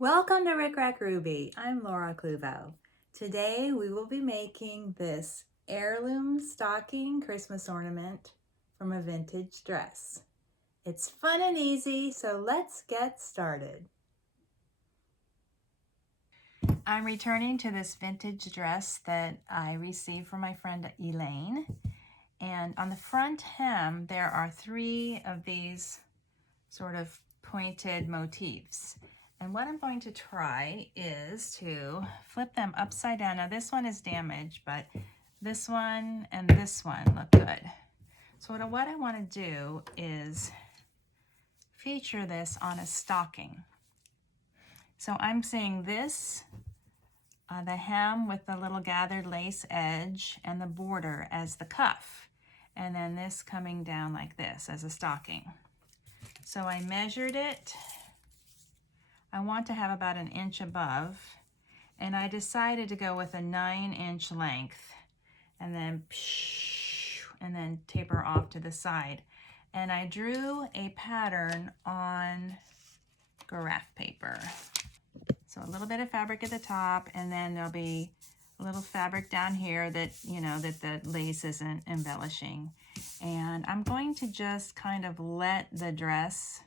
Welcome to Rick Rack Ruby. I'm Laura Cluvo. Today we will be making this heirloom stocking Christmas ornament from a vintage dress. It's fun and easy, so let's get started. I'm returning to this vintage dress that I received from my friend Elaine. And on the front hem, there are 3 of these sort of pointed motifs. And what I'm going to try is to flip them upside down. Now this one is damaged, but this one and this one look good. So what I want to do is feature this on a stocking. So I'm seeing this, the hem with the little gathered lace edge and the border as the cuff. And then this coming down like this as a stocking. So I measured it. I want to have about 1 inch above, and I decided to go with a 9-inch length and then taper off to the side. And I drew a pattern on graph paper. So a little bit of fabric at the top, and then there'll be a little fabric down here that, that the lace isn't embellishing. And I'm going to just kind of let the dress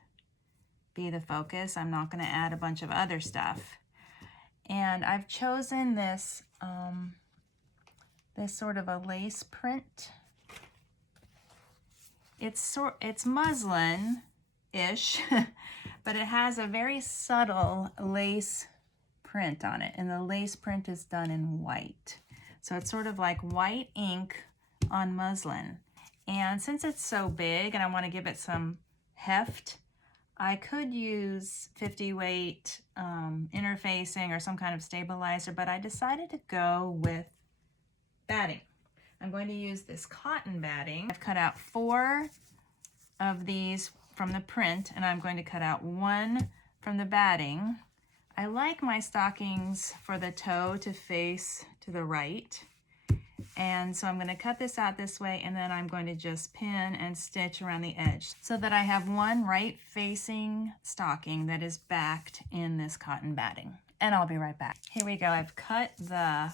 be the focus. I'm not going to add a bunch of other stuff. And I've chosen this this sort of a lace print. It's muslin-ish, but it has a very subtle lace print on it, and the lace print is done in white. So it's sort of like white ink on muslin. And since it's so big and I want to give it some heft, I could use 50 weight interfacing or some kind of stabilizer, but I decided to go with batting. I'm going to use this cotton batting. I've cut out 4 of these from the print, and I'm going to cut out 1 from the batting. I like my stockings for the toe to face to the right. And so I'm going to cut this out this way, and then I'm going to just pin and stitch around the edge so that I have 1 right facing stocking that is backed in this cotton batting. And I'll be right back. Here we go. I've cut the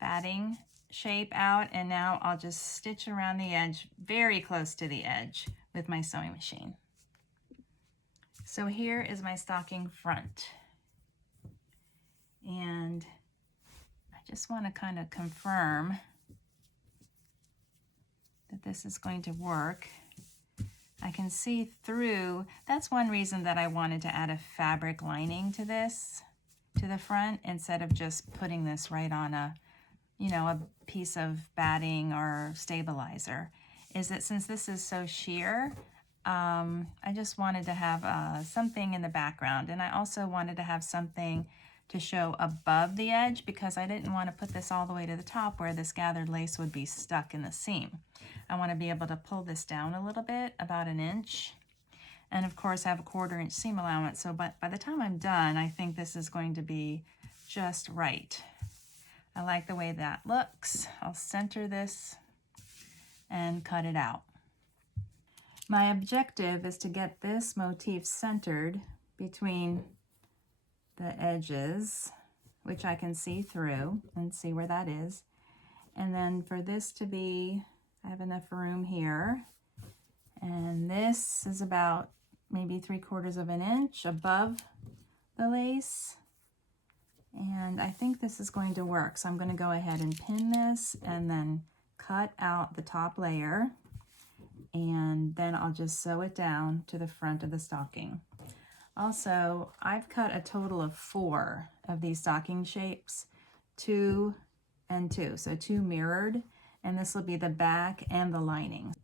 batting shape out, and now I'll just stitch around the edge very close to the edge with my sewing machine. So here is my stocking front. And I just want to kind of confirm that this is going to work. I can see through. That's one reason that I wanted to add a fabric lining to this, to the front, instead of just putting this right on a piece of batting or stabilizer, is that since this is so sheer, I just wanted to have something in the background, and I also wanted to have something to show above the edge because I didn't want to put this all the way to the top where this gathered lace would be stuck in the seam. I want to be able to pull this down a little bit, about 1 inch, and of course have a 1/4 inch seam allowance. So by the time I'm done, I think this is going to be just right. I like the way that looks. I'll center this and cut it out. My objective is to get this motif centered between the edges, which I can see through and see where that is. And then for this to be, I have enough room here. And this is about maybe 3/4 of an inch above the lace. And I think this is going to work. So I'm going to go ahead and pin this and then cut out the top layer. And then I'll just sew it down to the front of the stocking. Also, I've cut a total of 4 of these stocking shapes, 2 and 2, so 2 mirrored, and this will be the back and the lining.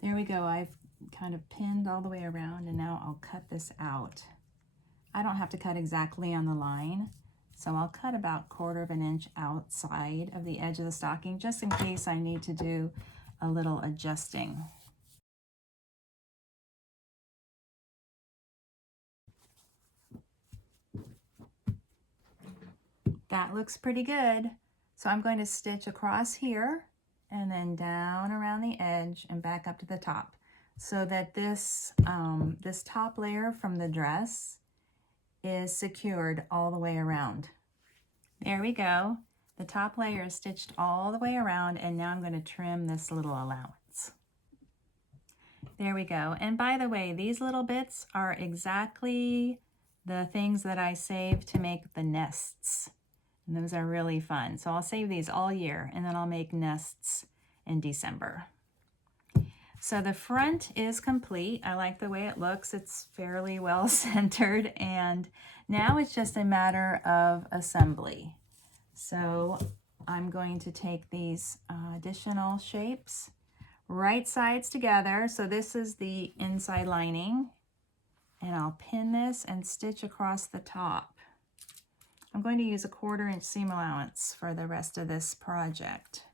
There we go. I've kind of pinned all the way around, and now I'll cut this out. I don't have to cut exactly on the line, so I'll cut about 1/4 of an inch outside of the edge of the stocking, just in case I need to do a little adjusting. That looks pretty good. So I'm going to stitch across here and then down around the edge and back up to the top so that this, this top layer from the dress is secured all the way around. There we go. The top layer is stitched all the way around, and now I'm going to trim this little allowance. There we go. And by the way, these little bits are exactly the things that I saved to make the nests. And those are really fun. So I'll save these all year, and then I'll make nests in December. So the front is complete. I like the way it looks. It's fairly well centered, and now it's just a matter of assembly. So I'm going to take these additional shapes, right sides together. So this is the inside lining, and I'll pin this and stitch across the top. I'm going to use a 1/4 inch seam allowance for the rest of this project.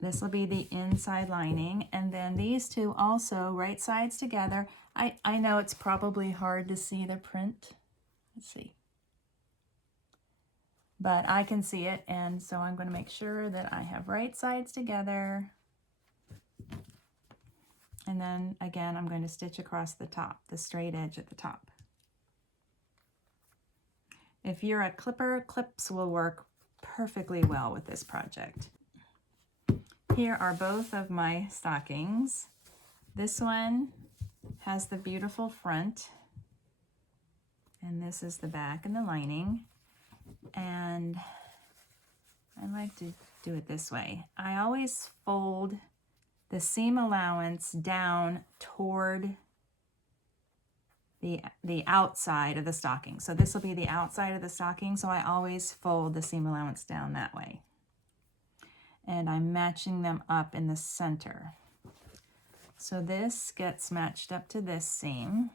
This will be the inside lining, and then these two also right sides together. I know it's probably hard to see the print. Let's see. But I can see it, and so I'm going to make sure that I have right sides together. And then again, I'm going to stitch across the top, the straight edge at the top. If you're a clipper, clips will work perfectly well with this project. Here are both of my stockings. This one has the beautiful front, and this is the back and the lining. And I like to do it this way. I always fold the seam allowance down toward the outside of the stocking. So this will be the outside of the stocking, so I always fold the seam allowance down that way. And I'm matching them up in the center. So this gets matched up to this seam,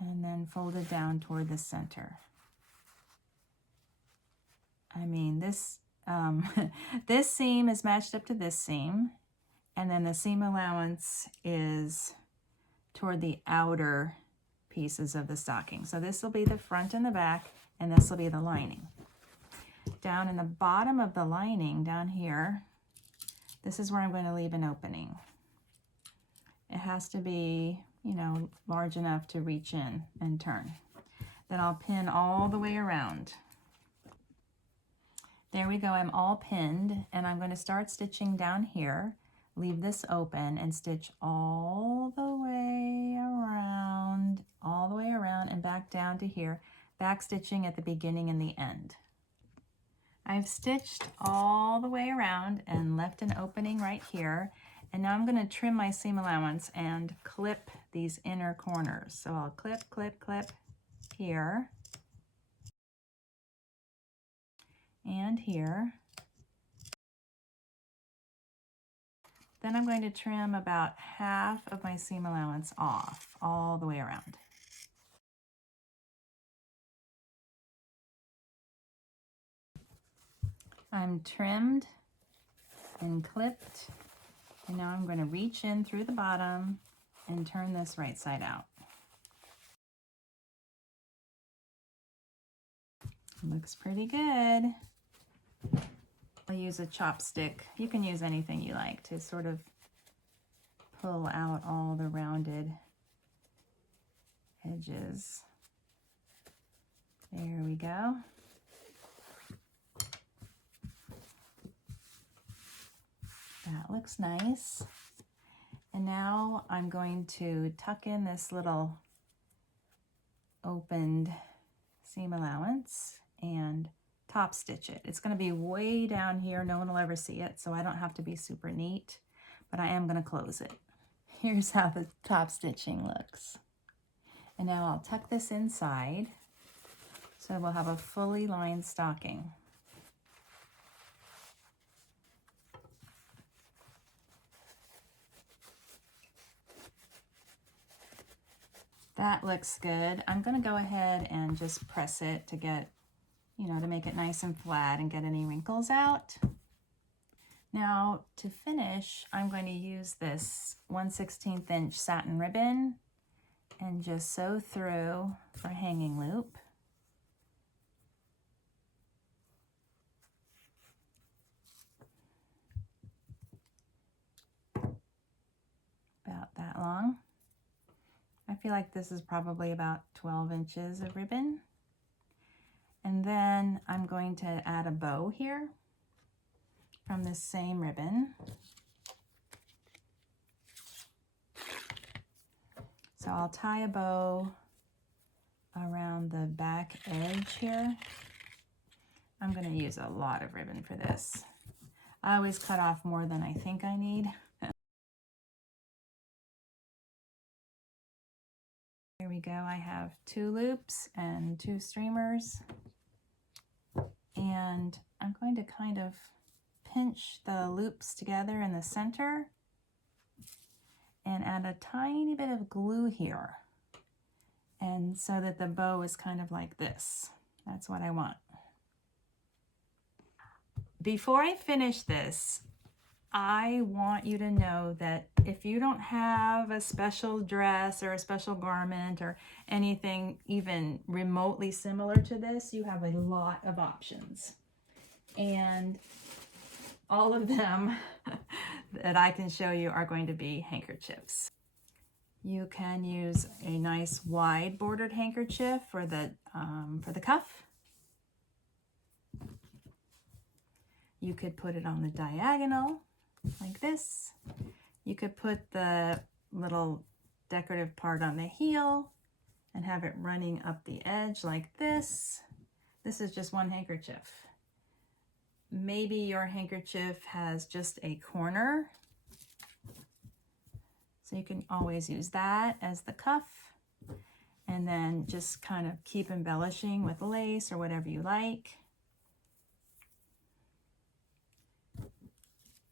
and then folded down toward the center. I mean, this this seam is matched up to this seam, and then the seam allowance is toward the outer pieces of the stocking. So this will be the front and the back, and this will be the lining. Down in the bottom of the lining, down here, this is where I'm going to leave an opening. It has to be, you know, large enough to reach in and turn. Then I'll pin all the way around. There we go, I'm all pinned, and I'm going to start stitching down here, leave this open, and stitch all the way around, and back down to here, back stitching at the beginning and the end. I've stitched all the way around and left an opening right here, and now I'm going to trim my seam allowance and clip these inner corners. So I'll clip, clip, clip here, and here. Then I'm going to trim about half of my seam allowance off all the way around. I'm trimmed and clipped, and now I'm going to reach in through the bottom and turn this right side out. Looks pretty good. I'll use a chopstick. You can use anything you like to sort of pull out all the rounded edges. There we go. That looks nice. And now I'm going to tuck in this little opened seam allowance and top stitch it. It's going to be way down here. No one will ever see it, so I don't have to be super neat, but I am going to close it. Here's how the top stitching looks. And now I'll tuck this inside so we'll have a fully lined stocking. That looks good. I'm going to go ahead and just press it to get, you know, to make it nice and flat and get any wrinkles out. Now to finish, I'm going to use this 1/16 inch satin ribbon and just sew through for a hanging loop. About feel like this is probably about 12 inches of ribbon. And then I'm going to add a bow here from this same ribbon. So I'll tie a bow around the back edge here. I'm going to use a lot of ribbon for this. I always cut off more than I think I need. Here we go. I have 2 loops and 2 streamers. And I'm going to kind of pinch the loops together in the center and add a tiny bit of glue here. And so that the bow is kind of like this. That's what I want. Before I finish this, I want you to know that if you don't have a special dress or a special garment or anything even remotely similar to this, you have a lot of options. And all of them that I can show you are going to be handkerchiefs. You can use a nice wide bordered handkerchief for the cuff. You could put it on the diagonal like this. You could put the little decorative part on the heel and have it running up the edge like this. This is just one handkerchief. Maybe your handkerchief has just a corner, so you can always use that as the cuff, and then just kind of keep embellishing with lace or whatever you like.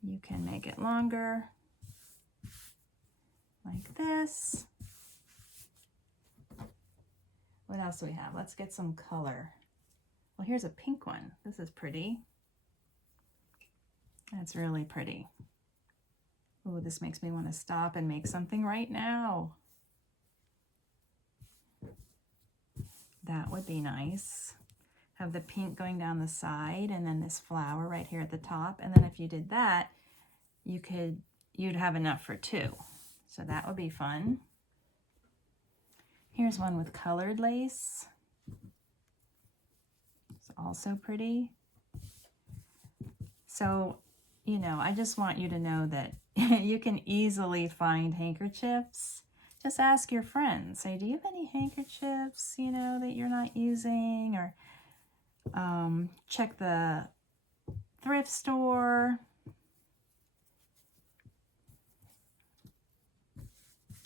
You can make it longer like this. What else do we have? Let's get some color. Well, here's a pink one. This is pretty. That's really pretty. Oh, this makes me want to stop and make something right now. That would be nice. Have the pink going down the side and then this flower right here at the top. And then if you did that, you'd have enough for 2. So that would be fun. Here's one with colored lace. It's also pretty. So, you know, I just want you to know that you can easily find handkerchiefs. Just ask your friends. Say, do you have any handkerchiefs, you know, that you're not using? Or check the thrift store.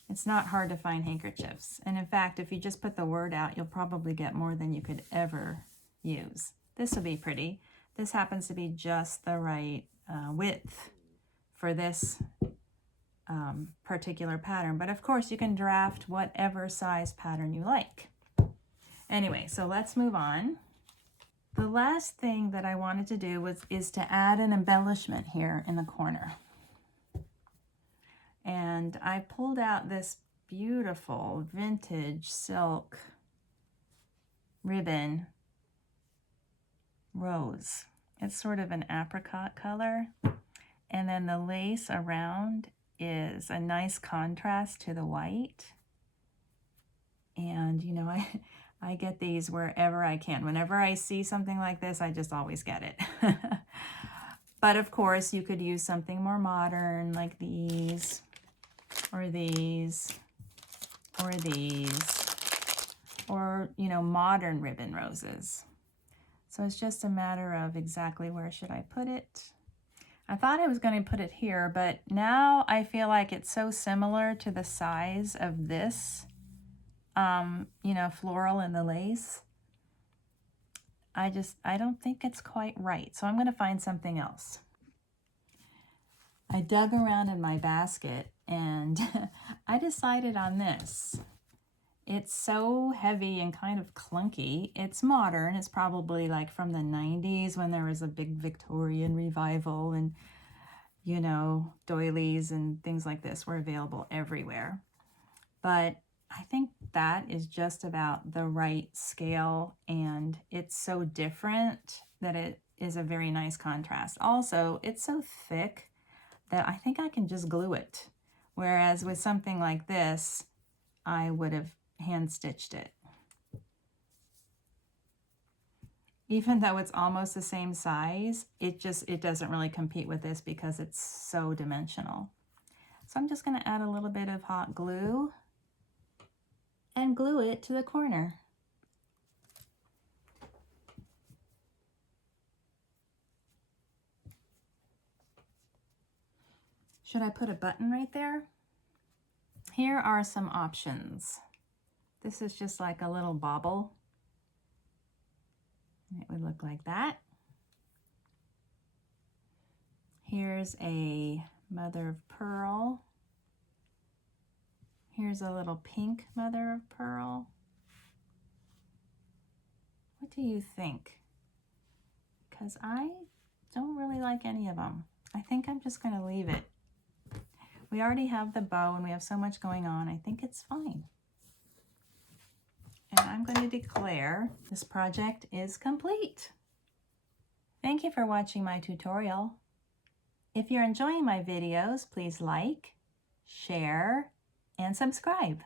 It's not hard to find handkerchiefs. And in fact, if you just put the word out, you'll probably get more than you could ever use. This will be pretty. This happens to be just the right width for this particular pattern. But of course, you can draft whatever size pattern you like. Anyway, so let's move on. The last thing that I wanted to do is to add an embellishment here in the corner. And I pulled out this beautiful vintage silk ribbon rose. It's sort of an apricot color. And then the lace around is a nice contrast to the white. And you know, I get these wherever I can. Whenever I see something like this, I just always get it. But of course, you could use something more modern like these, or these, or these, or, you know, modern ribbon roses. So it's just a matter of exactly where should I put it. I thought I was going to put it here, but now I feel like it's so similar to the size of this, you know, floral and the lace. I don't think it's quite right. So I'm going to find something else. I dug around in my basket and I decided on this. It's so heavy and kind of clunky. It's modern. It's probably like from the 90s when there was a big Victorian revival and, you know, doilies and things like this were available everywhere. But I think that is just about the right scale, and it's so different that it is a very nice contrast. Also, it's so thick that I think I can just glue it. Whereas with something like this, I would have hand stitched it. Even though it's almost the same size, it doesn't really compete with this because it's so dimensional. So I'm just going to add a little bit of hot glue and glue it to the corner. Should I put a button right there? Here are some options. This is just like a little bauble. It would look like that. Here's a mother of pearl. Here's a little pink mother of pearl. What do you think? Because I don't really like any of them. I think I'm just going to leave it. We already have the bow and we have so much going on. I think it's fine. And I'm going to declare this project is complete. Thank you for watching my tutorial. If you're enjoying my videos, please like, share, and subscribe.